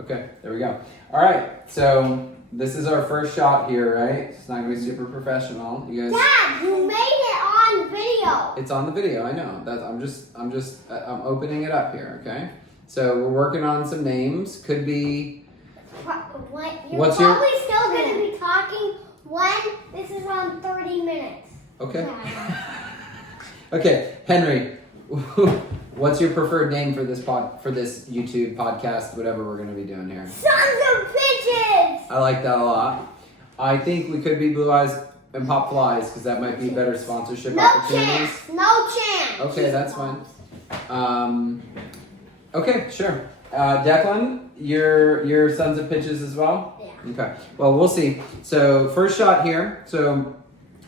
Okay, there we go. All right, so this is our first shot here, right? It's not gonna be super professional. You guys. Dad, you made it on video. It's on the video. I know. I'm opening it up here. Okay. So we're working on some names. Could be. You're probably still going to be talking when this is on 30 minutes. Okay. Okay, Henry. What's your preferred name for this YouTube podcast, whatever we're going to be doing here? Sons of Bitches! I like that a lot. I think we could be Blue Eyes and Pop Flies because that might be better sponsorship opportunities. No chance. Okay, that's fine. Okay, sure. Declan, you're Sons of Pitches as well? Yeah. Okay. Well, we'll see. So first shot here. So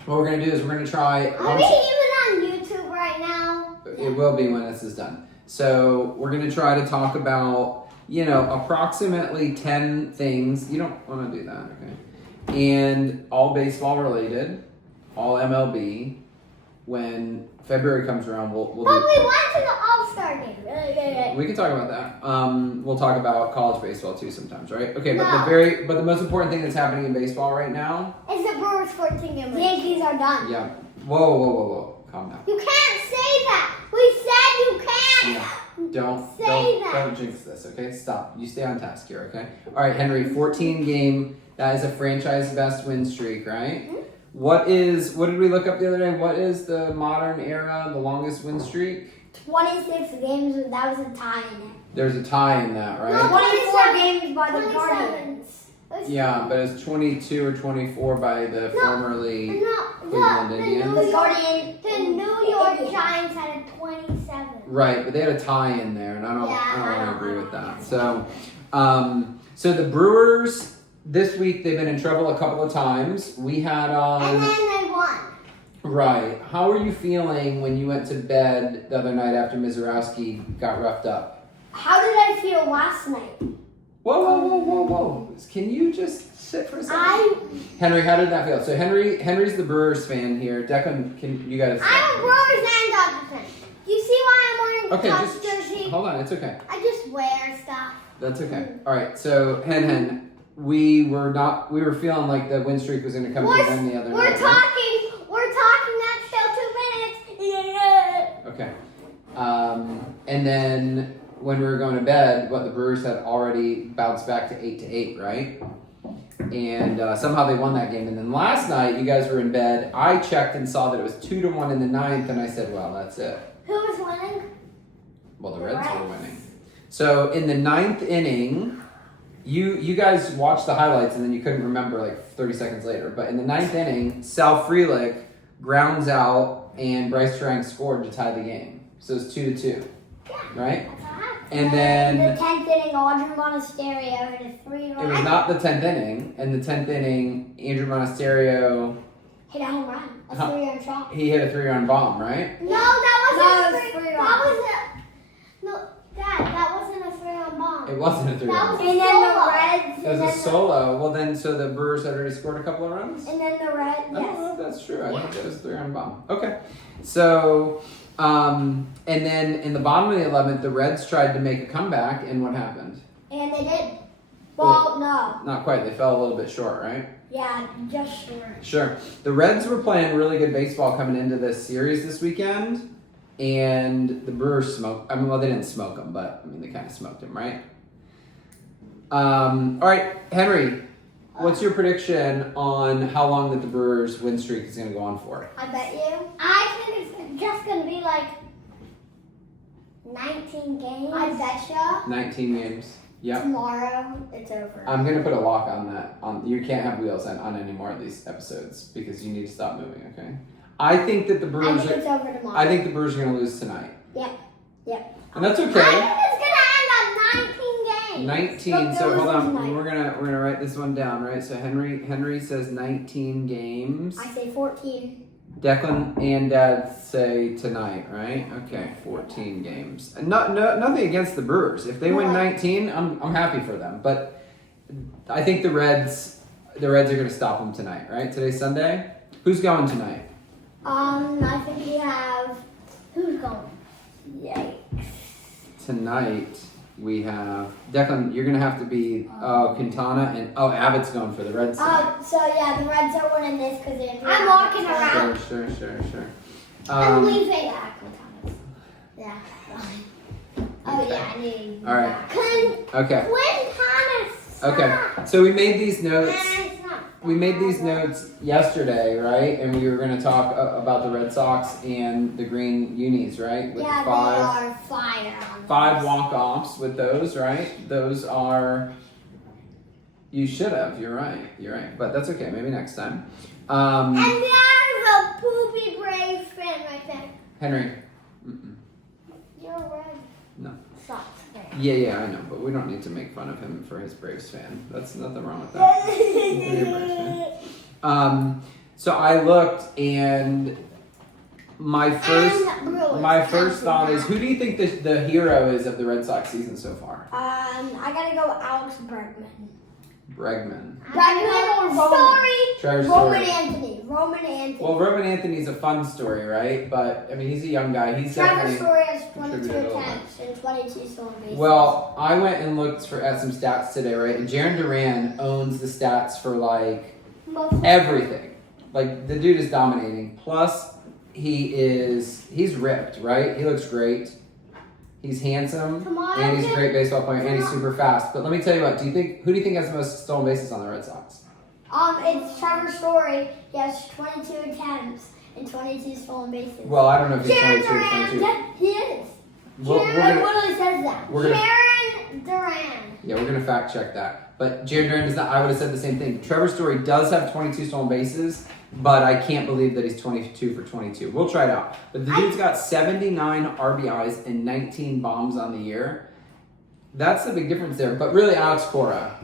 what we're going to do is we're going to try. Are we even on YouTube right now? It will be when this is done. So we're going to try to talk about, approximately 10 things. You don't want to do that, okay? And all baseball related, all MLB. When February comes around, we'll But we went to the All-Star game. We can talk about that. We'll talk about college baseball too sometimes, right? Okay, but the most important thing that's happening in baseball right now is the Brewers 14 game. The Yankees are done. Yeah. Whoa. Calm down. You can't say that. We said you can't. Yeah. Don't jinx this, okay? Stop. You stay on task here, okay? All right, Henry, 14 game. That is a franchise best win streak, right? Mm-hmm. What did we look up the other day? What is the modern era, the longest win streak? 26 games, that was a tie in it. There's a tie in that, right? No, 24 games by the Guardians. Yeah, but it's 22 or 24 by the formerly Cleveland Indians. The New York Giants had a 27. Right, but they had a tie in there, and I don't want to agree with that. So, so the Brewers. This week, they've been in trouble a couple of times. We had and then they won. Right. How are you feeling when you went to bed the other night after Mizorowski got roughed up? How did I feel last night? Whoa. Can you just sit for a second? Henry, how did that feel? So Henry's the Brewers fan here. Declan, you gotta say. I'm a Brewers and Dodgers fan. Do you see why I'm wearing the Dodgers jersey? Hold on, it's okay. I just wear stuff. That's okay. All right, so Hen. We were feeling like the win streak was going to come to an end the other night. We're talking that show 2 minutes. Yeah. Okay. And then when we were going to bed, the Brewers had already bounced back to 8-8, right? And somehow they won that game. And then last night, you guys were in bed. I checked and saw that it was 2-1 in the ninth, and I said, well, that's it. Who was winning? Well, the Reds were winning. So in the ninth inning... You guys watched the highlights and then you couldn't remember like 30 seconds later. But in the ninth inning, Sal Frelick grounds out and Bryce Terang scored to tie the game. So it's 2-2, right? And then the 10th inning, Andrew Monasterio hit a 3-run. It was not the 10th inning. In the 10th inning, Andrew Monasterio hit a home run, a 3-run shot. He hit a 3-run bomb, right? No, that wasn't a 3-run. That wasn't a 3-run bomb. It wasn't a 3-run bomb. And then the Reds. It was a solo. Well, then, so the Brewers had already scored a couple of runs? And then the Reds, yes. I don't know if that's true. I think it was a 3-run bomb. Okay. So, and then in the bottom of the 11th, the Reds tried to make a comeback, and what happened? And they did. Well, no. Not quite. They fell a little bit short, right? Yeah, just short. Sure. The Reds were playing really good baseball coming into this series this weekend. And the Brewers smoked. I mean, well, they didn't smoke them, but I mean, they kind of smoked them, right? All right, Henry, what's your prediction on how long that the Brewers win streak is going to go on for? I bet you. I think it's just going to be like 19 games. I betcha. 19 games. Yep. Tomorrow, it's over. I'm going to put a lock on that. You can't have wheels on any more of these episodes because you need to stop moving, okay? I think that the Brewers. I think it's over tomorrow. I think the Brewers are going to lose tonight. Yep. And that's okay. I think it's going to end at 19 games. 19. So hold on, we're gonna write this one down, right? So Henry says 19 games. I say 14. Declan and Dad say tonight, right? Okay, 14 games. And nothing against the Brewers. If they win 19, I'm happy for them. But I think the Reds are going to stop them tonight, right? Today's Sunday. Who's going tonight? I think we have. Who's going? Yikes. Tonight. We have Declan. You're gonna have to be Quintana and Abbott's going for the Red Sox. So yeah, the Reds are winning this because I'm walking around. Sure. I'm leaving. Quintana's. Yeah. Oh yeah, I need. All right. Okay. Quintana's. Okay. So we made these notes. We made these notes yesterday, right? And we were going to talk about the Red Sox and the green unis, right? With they are fire. Five walk-offs with those, right? Those are. You should have. You're right. But that's okay. Maybe next time. And there's a poopy Braves fan right there. Henry. You're right. No. Sox fan. Yeah, I know, but we don't need to make fun of him for his Braves fan. That's nothing wrong with that. You're a Braves fan. So I looked, and my first thought is, who do you think the hero is of the Red Sox season so far? I gotta go Alex Bregman. Bregman or Roman? Trevor Roman Story. Anthony. Well, Roman Anthony's a fun story, right? But I mean, he's a young guy. He's Trevor definitely Story has 22 contributed a little attempts and 22 stolen bases. Well, I went and looked at some stats today, right? And Jaron Duran owns the stats for like everything. Like the dude is dominating. Plus, he's ripped, right? He looks great. He's handsome, and he's a great baseball player, and he's super fast. But let me tell you what. Who do you think has the most stolen bases on the Red Sox? It's Trevor Story. He has 22 attempts and 22 stolen bases. Well, I don't know if he's Jaron 22 or Duran, 22. he is. Jaron literally says that. Jaron Duran. Yeah, we're gonna fact check that. But Jaron Duran does not. I would have said the same thing. Trevor Story does have 22 stolen bases, but I can't believe that he's 22 for 22. We'll try it out. But the dude's got 79 RBIs and 19 bombs on the year. That's the big difference there. But really, Alex Cora,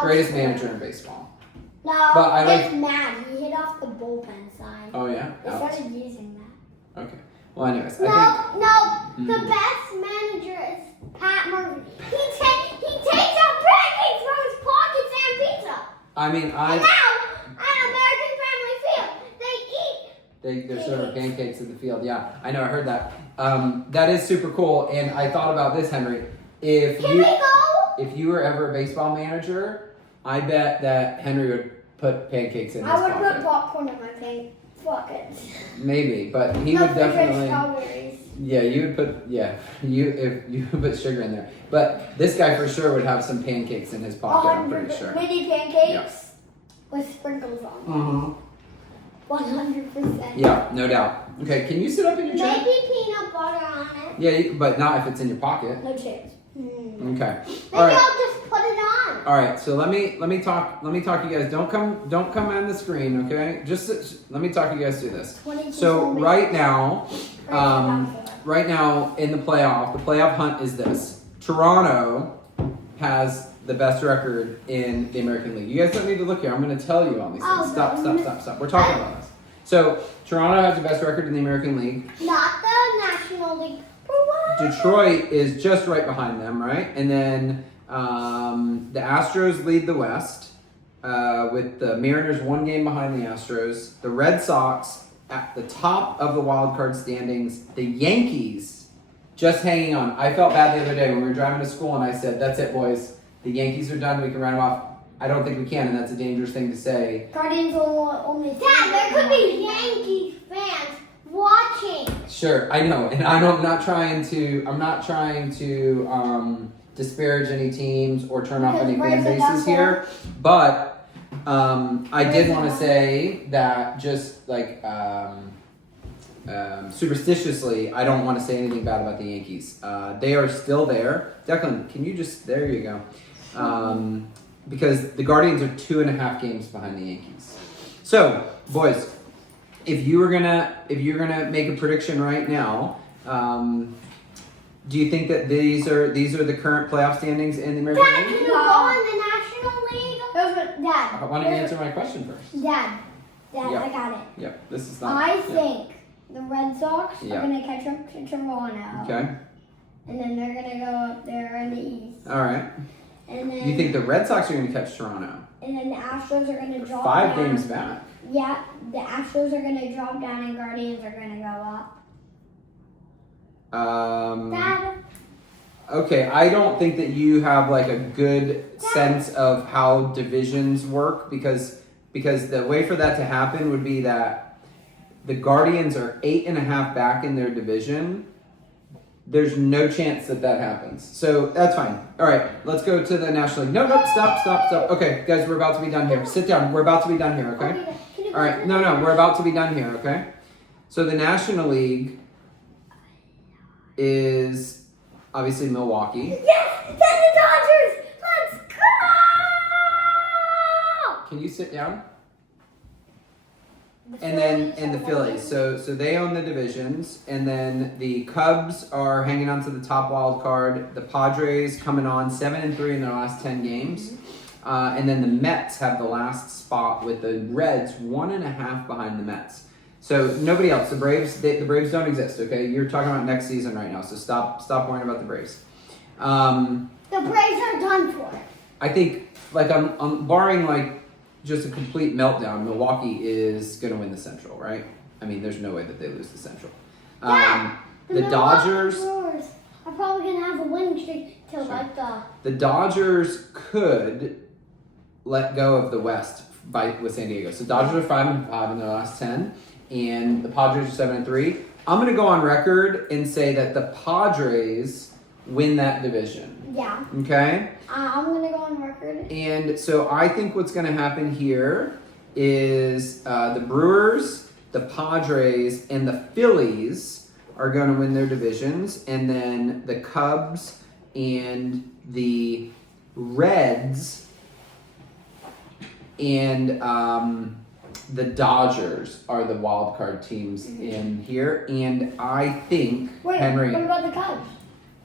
greatest manager in baseball. No, but I it's Matt. He hit off the bullpen side. Oh yeah. They started using that. Okay. Well, anyways, The best manager is Pat Murphy. He takes out pancakes from his pockets and pizza. And now, at American Family Field, they're serving pancakes in the field. Yeah, I know. I heard that. That is super cool. And I thought about this, Henry. If you were ever a baseball manager, I bet that Henry would put pancakes in his pocket. I would put popcorn in my pockets. Maybe, but he would definitely. Strawberries. Yeah, you would put. Yeah, if you would put sugar in there. But this guy for sure would have some pancakes in his pocket. I'm pretty sure. Mini pancakes with sprinkles on. 100%. Yeah, no doubt. Okay, can you sit up in your chair? Maybe peanut butter on it. Yeah, but not if it's in your pocket. No chairs. Okay. Maybe I'll just put it on. All right. So let me talk. You guys don't come on the screen. Okay. Just let me talk you guys through this. So right now in the playoff hunt is this. Toronto has the best record in the American League. You guys don't need to look here. I'm going to tell you all these things. Stop. We're talking about this. So Toronto has the best record in the American League. Not the National League. Detroit is just right behind them, right? And then the Astros lead the West with the Mariners 1 game behind the Astros. The Red Sox at the top of the wild card standings. The Yankees just hanging on. I felt bad the other day when we were driving to school and I said, that's it, boys. The Yankees are done. We can write them off. I don't think we can, and that's a dangerous thing to say. Guardians only. Dad, there could be Yankees fans watching. Sure, I know, and I'm not trying to disparage any teams or turn off any fan bases here, but I did want to say that just like superstitiously, I don't want to say anything bad about the Yankees. They are still there. Declan, can you just? There you go. Because the Guardians are 2.5 games behind the Yankees. So, boys, if you're gonna make a prediction right now, do you think that these are the current playoff standings in the American League? Dad, can you go in the National League? Dad. Why don't you answer my question first? Dad, Yep. I got it. Yep, this is not. I think the Red Sox are going to catch up to Toronto. Okay. And then they're going to go up there in the East. All right. And then You think the Red Sox are going to catch Toronto? And then the Astros are going to drop 5 down. games back. Yeah, the Astros are going to drop down and Guardians are going to go up. Dad? Okay, I don't think that you have like a good sense of how divisions work because the way for that to happen would be that the Guardians are 8.5 back in their division. There's no chance that happens. So that's fine. All right, let's go to the National League. No, stop. Okay, guys, we're about to be done here. Sit down. We're about to be done here, okay? All right, no, we're about to be done here, okay? So the National League is obviously Milwaukee. Yes, it's the Dodgers. Let's go. Can you sit down? And the Phillies. So they own the divisions, and then the Cubs are hanging on to the top wild card. The Padres coming on 7-3 in their last 10 games, and then the Mets have the last spot with the Reds 1.5 behind the Mets. So nobody else. The Braves. The Braves don't exist. Okay, you're talking about next season right now. So stop worrying about the Braves. The Braves are done for. I think I'm barring just a complete meltdown, Milwaukee is going to win the Central, right? I mean, there's no way that they lose the Central. The Dodgers. Brewers are probably going to have a winning streak till The Dodgers could let go of the West with San Diego. So Dodgers are 5-5 in their last 10, and the Padres are 7-3. I'm going to go on record and say that the Padres win that division. Yeah. Okay? I'm going to go on record. And so I think what's going to happen here is the Brewers, the Padres, and the Phillies are going to win their divisions. And then the Cubs and the Reds and the Dodgers are the wild card teams in here. And I think, Wait, Henry... What about the Cubs?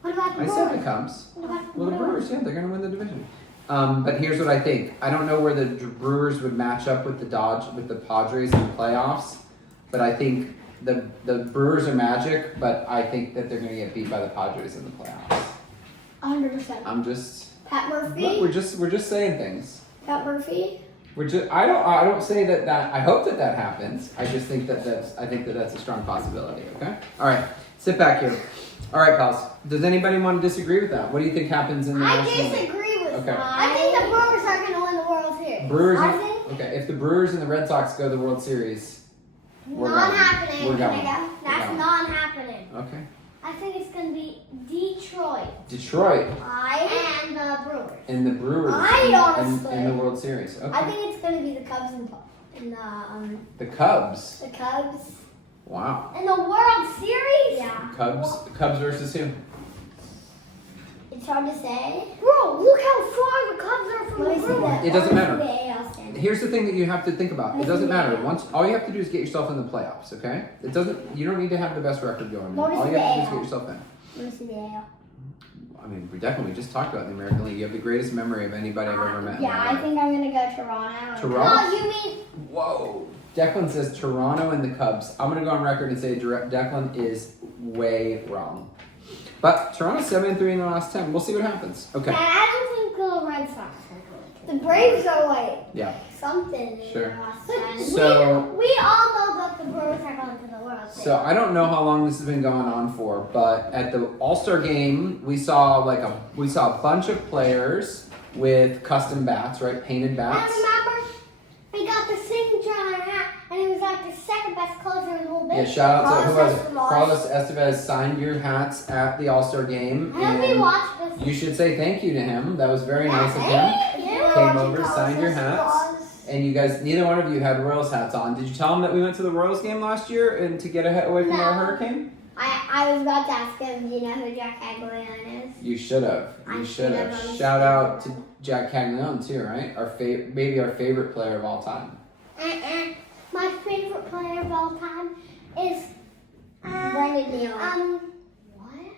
What about the Brewers? I said the Cubs. What about Well, the Brewers, yeah, they're going to win the division. But here's what I think. I don't know where the Brewers would match up with the Padres in the playoffs, but I think the Brewers are magic, but I think that they're going to get beat by the Padres in the playoffs. 100%. I'm just Pat Murphy. Look, we're just saying things. Pat Murphy. I don't say that I hope that happens. I just think that's a strong possibility. Okay. All right. Sit back here. All right, pals. Does anybody want to disagree with that? What do you think happens in the I National League? disagree with Okay. that. I think the Brewers are going to win the World Series. Brewers. Okay. If the Brewers and the Red Sox go to the World Series, we're not going. happening. We're going. That's not happening. Okay. I think it's going to be Detroit. And the Brewers. And the Brewers. honestly. In the World Series. Okay. I think it's going to be the Cubs and the Cubs. the Cubs. Wow. In the World Series? Yeah. Cubs versus who? It's hard to say. Bro, look how far the Cubs are from the Brewers. It doesn't matter. Here's the thing that you have to think about. It doesn't matter. All you have to do is get yourself in the playoffs, okay? You don't need to have the best record going. All you have to do is get yourself in. Let me see the AL. I mean, we just talked about the American League. You have the greatest memory of anybody I've ever met. Yeah, I think I'm going to go Toronto. Toronto? No, you mean... Whoa. Declan says Toronto and the Cubs. I'm going to go on record and say Declan is way wrong. But Toronto's 7-3 in the last 10. We'll see what happens. Okay. I don't think the Red Sox are going to. The Braves are something. Sure. So we all know that the Brewers are going to the World Series. So I don't know how long this has been going on for, but at the All-Star game, we saw a bunch of players with custom bats, right? Painted bats. I remember we got the signature on our hat, and it was like the second best closer in the whole business. Yeah, shout out to who was it? Carlos Estevez signed your hats at the All-Star game. I hope we watched this. You should say thank you to him. That was very nice of him. Came over, signed your hats. And you guys, neither one of you had Royals hats on. Did you tell him that we went to the Royals game last year and to get away from our hurricane? I was about to ask him, do you know who Jack Caglione is? You should have. Shout out to Jack Caglione too, right? Maybe our favorite player of all time. My favorite player of all time is Brendan Neal. What?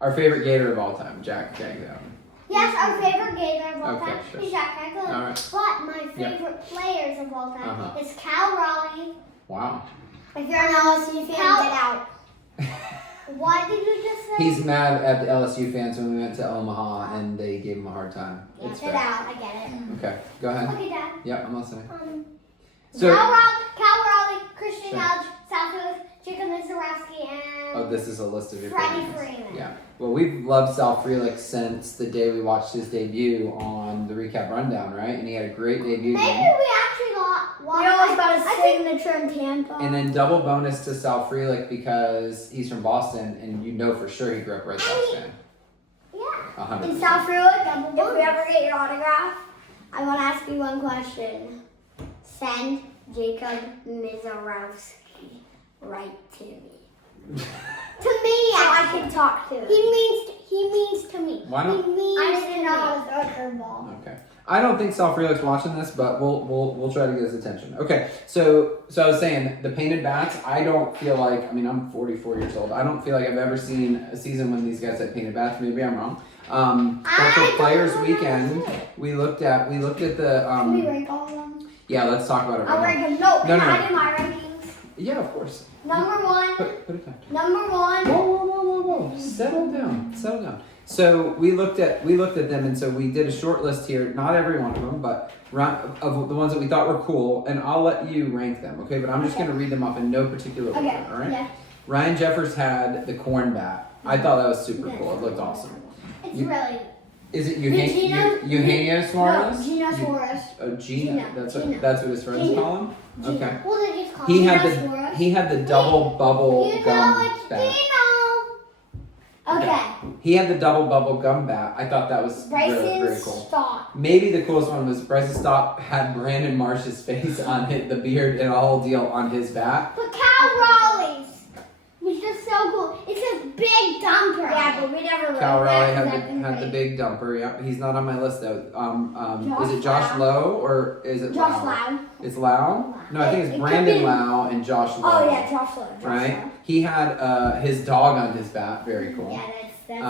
Our favorite Gator of all time, Jack Caglione. Yes, our favorite Gator of all time sure. is Jack Caglione. All right. But my favorite players of all time is Cal Raleigh. Wow. If you're an LSU fan, get out. What did you just say? He's mad at the LSU fans when we went to Omaha and they gave him a hard time. Yeah, it's get fair. out. I get it. Okay, go ahead. Okay, Dad. Yep, I'm listening. Cal Raleigh, Christian Sure. Couch, Southwood, Jacob Mizorowski, and Oh, this is a list of your Freddie favorites. Freeman. Yeah. Well, we've loved Sal Frelick since the day we watched his debut on the Recap Rundown, right? And he had a great debut Maybe game. we actually got one. We always got a signature in Tampa. And then double bonus to Sal Frelick because he's from Boston, and you know for sure he grew up a Red Sox fan. Yeah. 100%. In South Florida, if we ever get your autograph, I want to ask you one question. Send Jacob Mizorowski right to me. To me, So I can talk to him. He means to me. Why not? He means I to didn't me. know how to throw a curveball. Okay. I don't think Sal Frelick's watching this, but we'll try to get his attention. Okay, so I was saying the painted bats. I don't feel like I'm 44 years old. I don't feel like I've ever seen a season when these guys had painted bats. Maybe I'm wrong. But for Players Weekend, we looked at the. Can we rank all of them? Yeah, let's talk about it I'll right rank now. them. No, No. I do my rankings. Yeah, of course. Number one. Put it down. Number one. Whoa! Settle down. So we looked at them, and so we did a short list here. Not every one of them, but of the ones that we thought were cool. And I'll let you rank them, okay? But I'm just going to read them off in no particular order. Okay. All right. Yeah. Ryan Jeffers had the corn bat. I thought that was super cool. It looked awesome. It's You- really. Is it Gino- Eugenio Suarez? No, Gino Suarez. Oh, Gino. Gino. That's Gino. what his friends Gino. call him. Gino. Okay. What did you call He it? had Gino Suarez. the double bubble You know gum it's bat. Gino. Okay. He had the double bubble gum bat. I thought that was really, very Bryson cool. Stott. Maybe the coolest one was Bryson Stott had Brandon Marsh's face on it, the beard and a whole deal on his bat. But Cal Raleigh's was just so cool. It's a big dumper. Yeah, but we never Cal wrote Raleigh that. had the big dumper. Yep, he's not on my list though. Josh Is it Josh Lau. Lowe or is it Josh Lau? Lau. It's Lau? No, I think It it's could Brandon be- Lau and Josh Lowe. Oh yeah, Josh Lau. Josh Right? Lau. He had his dog on his bat. Very cool. Yeah, that's amazing.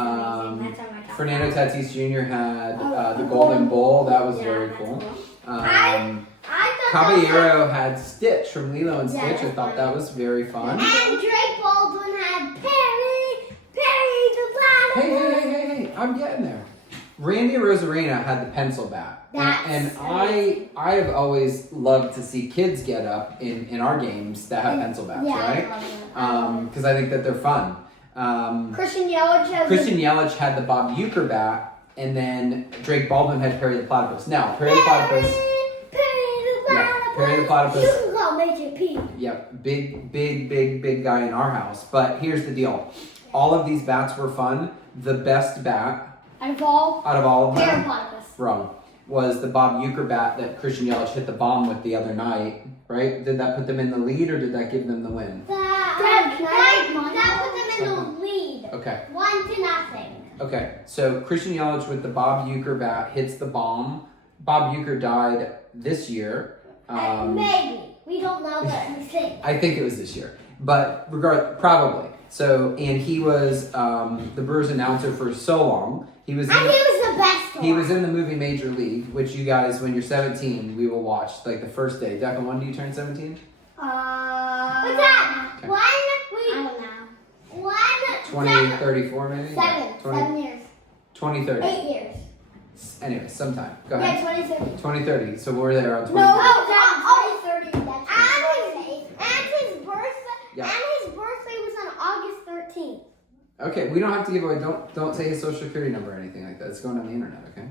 That's on my top. Fernando Tatis Jr. had Oh, the Golden Bull. That was Yeah, very that's cool. I thought Caballero had Stitch from Lilo and Yeah, Stitch. I that's thought that was very fun. And Drake Baldwin had Perry the Platypus. Hey! I'm getting there. Randy Rosarena had the pencil bat. That's And I have always loved to see kids get up in our games that have pencil bats, Yeah, right? I love it. Because I think that they're fun. Christian Yelich has Christian Yelich had the Bob Uecker bat, and then Drake Baldwin had Perry the Platypus. Now, Perry the Platypus, Perry the Platypus. You can call Major P. Yep, big guy in our house. But here's the deal. All of these bats were fun. The best bat out of all out of all of Perry them, Platypus. wrong, was the Bob Uecker bat that Christian Yelich hit the bomb with the other night, right? Did that put them in the lead or did that give them the win? That put them in the lead. Okay. 1-0. Okay, so Christian Yelich with the Bob Uecker bat hits the bomb. Bob Uecker died this year. Maybe. We don't know, but we think. I think it was this year, but probably. So, and he was the Brewers announcer for so long. He was. And he was the best one. He was in the movie Major League, which you guys, when you're 17, we will watch like the first day. Declan, when do you turn 17? What's that? Okay. I don't know. 2034 maybe? 7 years. 2030. 8 years. Anyway, sometime. Go Yeah, ahead. 2030. 2030. So we're there on 2030. No, that's 2030. That's And his birthday. Yeah. And his birthday was on August 13th. Okay, we don't have to give away. Don't say his social security number or anything like that. It's going on the internet. Okay.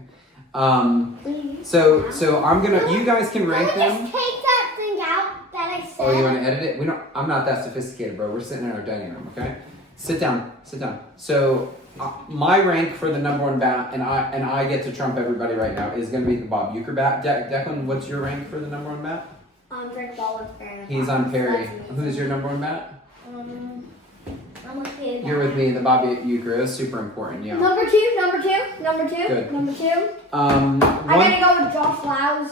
So I'm gonna. You guys can rank Can we them. just take that thing out that I said? Oh, you want to edit it? We don't. I'm not that sophisticated, bro. We're sitting in our dining room. Okay. Sit down. So my rank for the number one bat, and I get to trump everybody right now, is going to be the Bob Uecker bat. Declan, what's your rank for the number one bat? Drake Baldwin's Perry. He's on Perry. That's amazing. Who's your number one bat? I'm with you. You're with me. The Bob Uecker is super important. Yeah. Number two. Good. Number two. One. I'm gonna go with Josh Lau's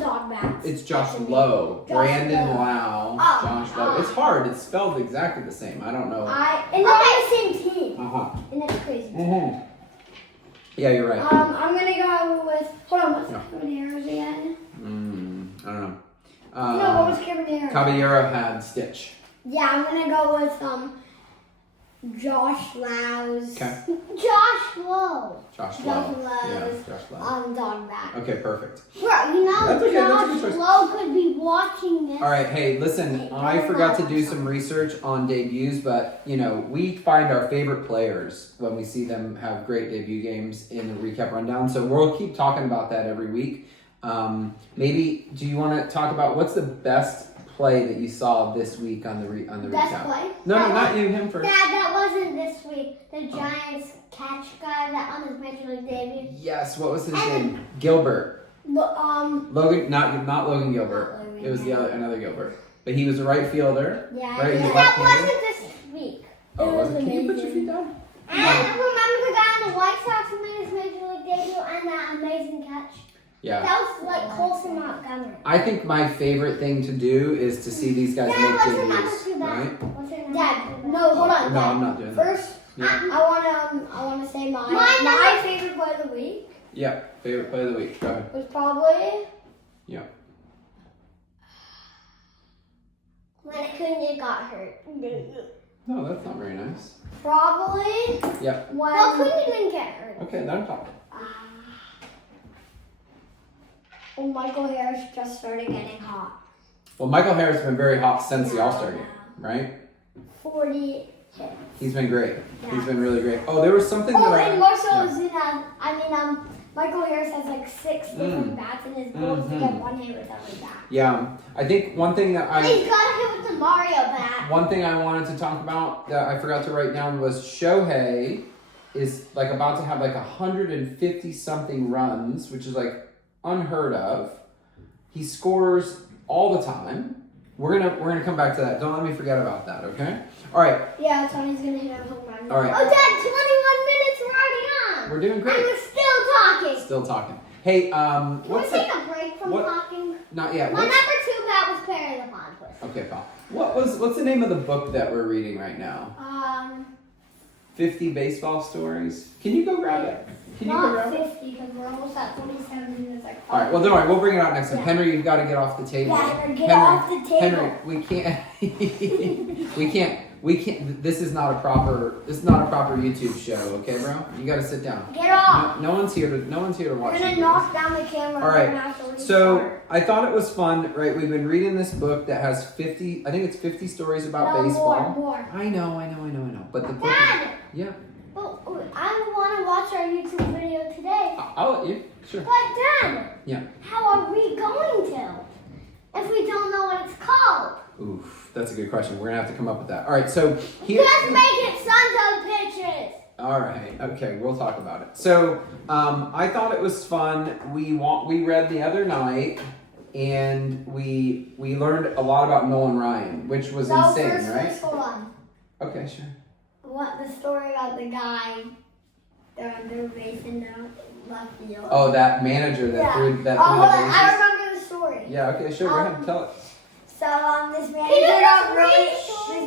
dog bats. It's Josh That's amazing. Lowe. Josh Brandon Lowe. Lau. Oh, Josh Lowe. It's hard. It's spelled exactly the same. I don't know. And they're on the same team. Uh-huh. And that's crazy. Yeah, you're right. I'm gonna go with. Hold on, what's Yeah. Caballero's again? I don't know. No, what was Caballero? Caballero had Stitch. Yeah, I'm gonna go with Josh Lau's. Okay. Josh Lowe. Josh Josh Lowe. Lowe's. Yeah, Josh Lowe. Dog back. Okay, perfect. Bro, you know That's okay, that's a Josh good choice. Lowe could be watching this. All right, hey, listen, I forgot to do some research on debuts, but, you know, we find our favorite players when we see them have great debut games in the recap rundown, so we'll keep talking about that every week. Maybe, do you want to talk about what's the best play that you saw this week on the Best recap? play? No, not you, him first. Dad, that wasn't this week. The Giants catch guy that on his Major League debut. Yes, what was his name? Gilbert. Logan, not Logan Gilbert. Not Logan, It was the no. another Gilbert. But he was a right fielder. Yeah, Right, yeah. he's That left-handed. wasn't this week. Oh, It was was it? Can you put your amazing. feet down? And remember the guy on the White Sox who made his Major League debut and that amazing catch? Yeah. That was like Colson Montgomery. I think my favorite thing to do is to see these guys Dad, make what's your number debuts, two back? right? What's your number Dad, two back? no, hold on. No, Dad. I'm not doing that. First, Yeah. I want to say my number- favorite play of the week Yeah, favorite play of the week. Go ahead. was probably Yeah. When Acuna got hurt. No, that's not very nice. probably Yeah. when Well, Acuna didn't get hurt. Okay, let him talk. when Michael Harris just started getting hot. Well, Michael Harris has been very hot since the All-Star game, right? 40 hits. He's been great. Yeah. He's been really great. Oh, there was something Oh, that and more so yeah. is Michael Harris has like 6 different bats, and his goal is to get one hit with every bat. Yeah, I think one thing that He's got to hit with the Mario bat. One thing I wanted to talk about that I forgot to write down was Shohei is like about to have like 150 something runs, which is like unheard of. He scores all the time. We're gonna come back to that. Don't let me forget about that, okay? All right. Yeah, Tony's gonna hit a home run. All right. Oh, Dad, 21 minutes we're already on. We're doing And great. we're still talking. Still talking. Hey, Can we what's take the, a break from what- talking? not yet. My What's, number two bat was Perry the Pond Twist. okay, pal. What's the name of the book that we're reading right now? 50 baseball stories. Can you go grab it? Can you go Not grab it? 50 because we're almost at 47 minutes. Like, All right. Well, don't worry. We'll bring it out next time. Yeah. Henry, you've got to get off the table. Yeah, Henry, get off the table. Henry, we can't. we can't. This is not a proper. YouTube show. Okay, bro. You got to sit down. Get off. No one's here to We're watch. gonna you. knock down the camera. All We're right. gonna have to So restart. I thought it was fun, right? We've been reading this book that has 50. I think it's 50 stories about No, baseball. more. I know. But the book. Dad! Yeah. Oh, I want to watch our YouTube video today. I'll let you. Sure. But Dad, Yeah. how are we going to? If we don't know what it's called. Oof. That's a good question. We're gonna have to come up with that. All right. So here. Just make it Sunday pictures. All right. Okay, we'll talk about it. So, I thought it was fun. We read the other night, and we learned a lot about Nolan Ryan, which was insane, right? First, hold on. Okay, sure. What the story about the guy throwing through base in the left field? Oh, that manager that Yeah. threw that Oh, threw hold the on. bases. I remember the story. Yeah. Okay. Sure. Go ahead. Tell it. So this you manager just got read really it?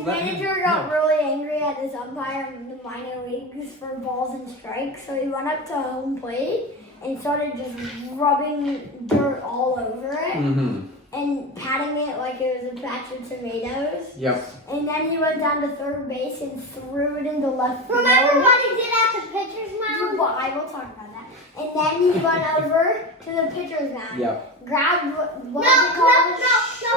Let me- got really angry at this umpire in the minor leagues for balls and strikes. So he went up to home plate and started just rubbing dirt all over it Mm-hmm. and patting it like it was a patch of tomatoes. Yep. And then he went down to third base and threw it into left field. Remember what he did at the pitcher's mound? Well, I will talk about that. And then he went over to the pitcher's mound. Yep. Grabbed No, what was it called?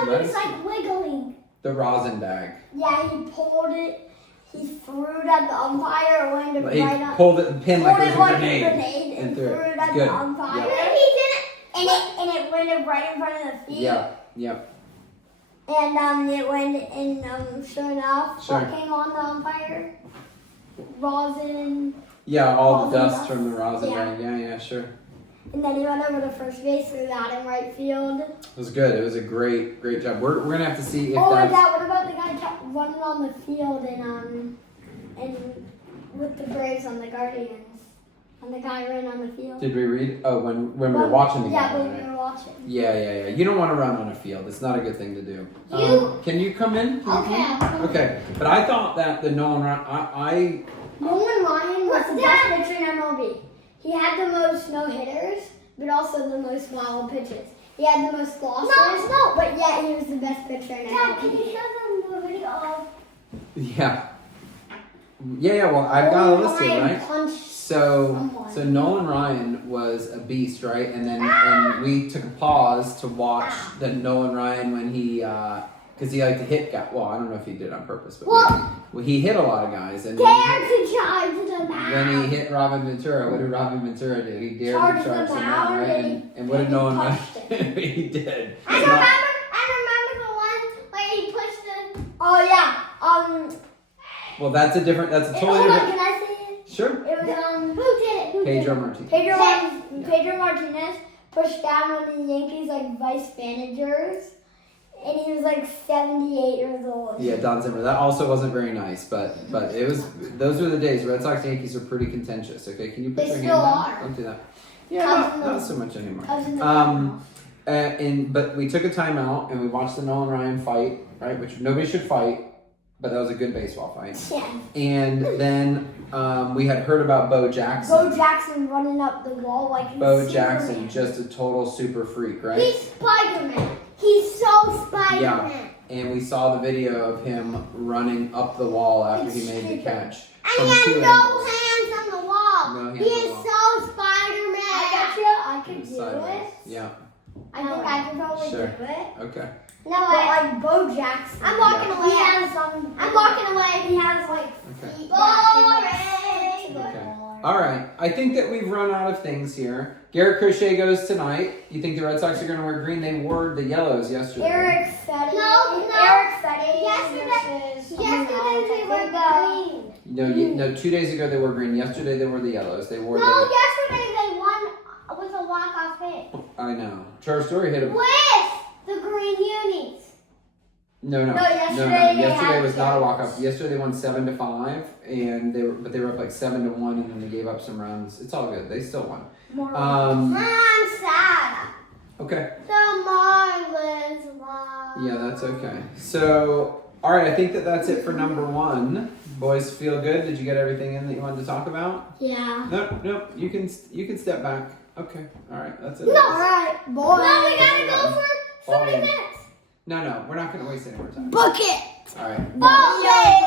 he Let was us like wiggling. The rosin bag. Yeah, he pulled it. He threw it at the umpire. It landed He right up. pulled it and pinned like Pulled it it was a like grenade. a grenade and threw it at Good. the umpire. Yep. He didn't. And it landed right in front of the field. Yep. And it went and sure enough, Sure. what came on the umpire? Rosin. Yeah. All the Rosin dust dust. from the rosin Yeah. bag. Yeah. Sure. And then he went over to first base, threw that in right field. It was good. It was a great job. We're gonna have to see if Oh, and that's. what about the guy kept running on the field and with the Braves on the Guardians? And the guy ran on the field. Did we read? Oh, when we were watching the Yeah, game. when right? we were watching. Yeah. You don't want to run on a field. It's not a good thing to do. You- Can you come in? Can you come Okay, in? I'll come in. Okay, but I thought that the Nolan Ryan, Nolan Ryan was What's the that? best pitcher in MLB. He had the most no-hitters, but also the most wild pitches. He had the most losses, No. but yet he was the best pitcher in Dad, can you MLB. show them the video of? yeah. Yeah. Well, I've got a list here, Ryan right? punched So someone. Nolan Ryan was a beast, right? And then and we took a pause to watch the Nolan Ryan when he, because he liked to hit guys. Well, I don't know if he did it on purpose, but well, he hit a lot of guys. And Dare to charge them out. when he hit Robin Ventura, what did Robin Ventura do? He dared Charged to charge them him out, out, right? And what did he Nolan Ryan punched do? He did. I It's not- remember the one where he pushed the. Oh yeah. well, that's a totally Hold on, different. can I say it? Sure. It was Who did it? Who did Pedro it? Martinez. Pedro Martinez pushed down one of the Yankees like vice managers, and he was like 78 years old. Yeah, Don Zimmer. That also wasn't very nice, but it was. Those were the days. Red Sox Yankees are pretty contentious. Okay, can you put They your hand still down? are. Don't do that. Yeah, Cubs not so much anymore. Cubs in the But we took a timeout and we watched the Nolan Ryan fight, right? Which nobody should fight, but that was a good baseball fight. Yeah. And then we had heard about Bo Jackson. Bo Jackson running up the wall like he's Bo Superman. Jackson, just a total super freak, right? He's Spider-Man. He's so Spider-Man. And we saw the video of him running up the wall after he made the catch. And from he has two no angles. hands on the wall. No hands He on the is wall. so Spider-Man. I could do Sideways. it. Yeah. I think I could probably Sure. do it. Okay. No, But like Bo Jackson. I'm walking Yeah. away. He has some. I'm walking away. He has like Okay. feet Boring. that can, like, Okay. stick All right. I think that we've run out of things here. Garrett Crochet goes tonight. You think the Red Sox are going to wear green? They wore the yellows yesterday. Eric Fetty. No. Eric Fetty. Yesterday they were green. No, 2 days ago they wore green. Yesterday they wore the yellows. They wore No, the. yesterday they won with a walk-off hit. I know. Trevor Story hit a. With the green unis. No. yesterday they Yesterday had was not a yellows. walk up. Yesterday they won 7-5, and they were up like 7-1, and then they gave up some runs. It's all good. They still won. More I'm sad. Okay. The Marlins won. Yeah, that's okay. So, all right. I think that's it for number 1. Boys, feel good. Did you get everything in that you wanted to talk about? Yeah. No. You can step back. Okay. All right. That's it. No. Alright, boy. No, we gotta go for so Ball many game. minutes. No. We're not going to waste any more time. Book it. All right. Ball game.